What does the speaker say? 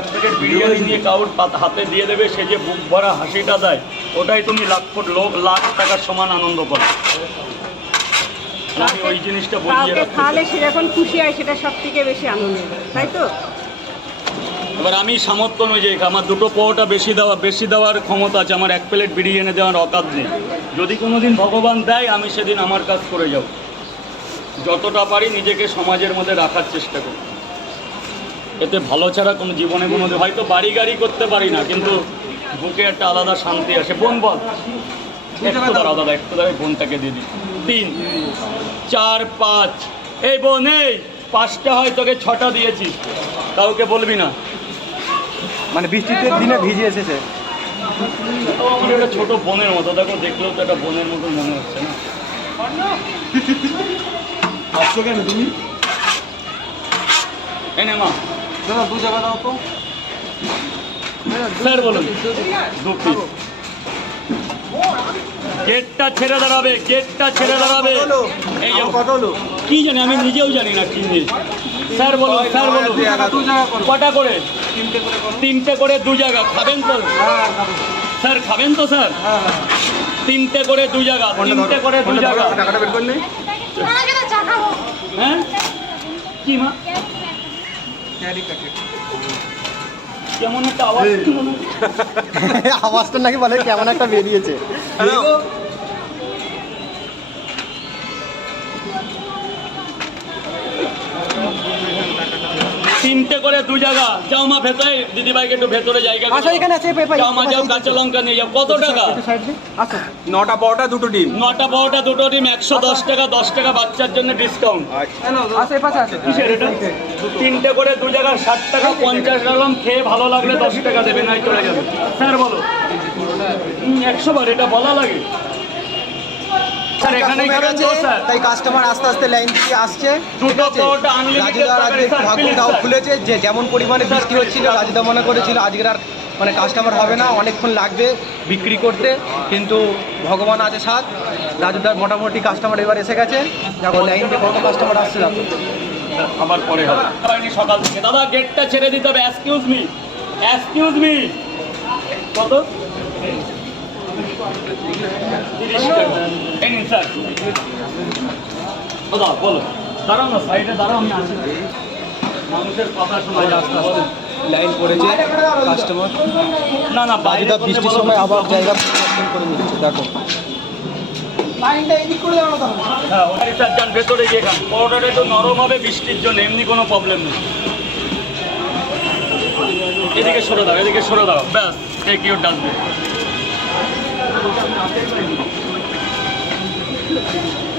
এক প্যাকেট বিরিয়ানি। নিয়ে কাউর হাতে দিয়ে দেবে সে যে বুক ভরা হাসিটা দেয় ওটাই তুমি লাখ লোক লাখ টাকার সমান আনন্দ করো আমি ওই জিনিসটা খাওয়ালে চাই। সে যখন খুশি হয় সেটা সব থেকে বেশি আনন্দ তাই তো? এবার আমি সামর্থ্য অনুযায়ী আমার দুটো পোয়াটা বেশি দেওয়া বেশি দেওয়ার ক্ষমতা আছে আমার এক প্লেট বিরিয়ানি দেওয়ার অকাত নেই। যদি কোনোদিন ভগবান দেয় আমি সেদিন আমার কাজ করে যাব। যতটা পারি নিজেকে সমাজের মধ্যে রাখার চেষ্টা করি এতে ভালো ছাড়া কোনো জীবনে কোনো হয়তো বাড়ি গাড়ি করতে পারি না কিন্তু বুকে একটা আলাদা শান্তি আসে। বোন বল। একটু দাদা একটু দাঁড়াই বোনটাকে দিয়ে দিই। তিন চার পাঁচ। এই বোন এই! পাঁচটা হয় তোকে ছটা দিয়েছি। কাউকে বলবি না। মানে বৃষ্টিতে দিনে ভিজে এসেছে। আমার একটা ছোট বোনের মতো দেখো দেখলেও তো একটা বোনের মতো মনে হচ্ছে না। আসছো কেন তুমি? এনে মা। দাদা দু জায়গা দাও তো। স্যার বলুন। দু পিস গেটটা ছেড়ে দাঁড়াবে গেটটা ছেড়ে দাঁড়াবে। এই কি জানি আমি নিজেও জানি না কি জিনিস স্যার বলুন স্যার বলুন। দু জায়গা করো। কটা করে? তিনটে করে করো। তিনটে করে দু জায়গা খাবেন তো? হ্যাঁ স্যার খাবেন তো স্যার হ্যাঁ হ্যাঁ। তিনটে করে দু জায়গা তিনটে করে দু জায়গা। টাকাটা বের করে হ্যাঁ? কি মা? কেমন একটা আওয়াজ কি মনে হচ্ছে? আওয়াজটা নাকি বলে কেমন একটা বেরিয়েছে। তিনটে করে দু জায়গা। যাও মা ভেতরে দিদিভাইকে একটু ভেতরে জায়গা আচ্ছা এখানে আছে যাও মা যাও কাঁচা লঙ্কা নিয়ে যাও। কত টাকা? আচ্ছা নটা বড়টা দুটো ডিম। নটা বারোটা দুটো ডিম একশো দশ টাকা দশ টাকা বাচ্চার জন্য ডিসকাউন্ট আচ্ছা। কিসের এটা? তিনটে করে দু জায়গা ষাট টাকা পঞ্চাশ গ্রাম খেয়ে ভালো লাগলে দশ টাকা দেবে নাই চলে যাবে। স্যার বলো। একশো বার এটা বলা লাগে। স্যার এখানে তাই কাস্টমার আস্তে আস্তে লাইন দিয়ে আসছে। দুটো পরোটা আনলিমিটেড রাজুদার আজকে ভাগ্যটাও খুলেছে যে যেমন পরিমাণে বৃষ্টি হচ্ছিল রাজুদা মনে করেছিল আজকের আর মানে কাস্টমার হবে না অনেকক্ষণ লাগবে বিক্রি করতে কিন্তু ভগবান আছে সাথ রাজুদার মোটামুটি কাস্টমার এবার এসে গেছে দেখো লাইন দিয়ে কত কাস্টমার আসছে আবার পরে হবে। সকাল থেকে। দাদা গেটটা ছেড়ে দিতে হবে এক্সকিউজ মি এক্সকিউজ মি কত? দাদা বলো দাঁড়াও না সাইডে দাঁড়াও আমি আসি মানুষের কথা শোনা আস্তে লাইন পড়েছে কাস্টমার না না বাইরে বৃষ্টির সময় আবার জায়গা করে নিচ্ছে দেখো হ্যাঁ ভেতরে গিয়ে খান। পরোটাটা একটু নরম হবে বৃষ্টির জন্য এমনি কোনো প্রবলেম নেই। এদিকে সরে দাও এদিকে সরে দাও। ব্যাস take your dustbin Thank you.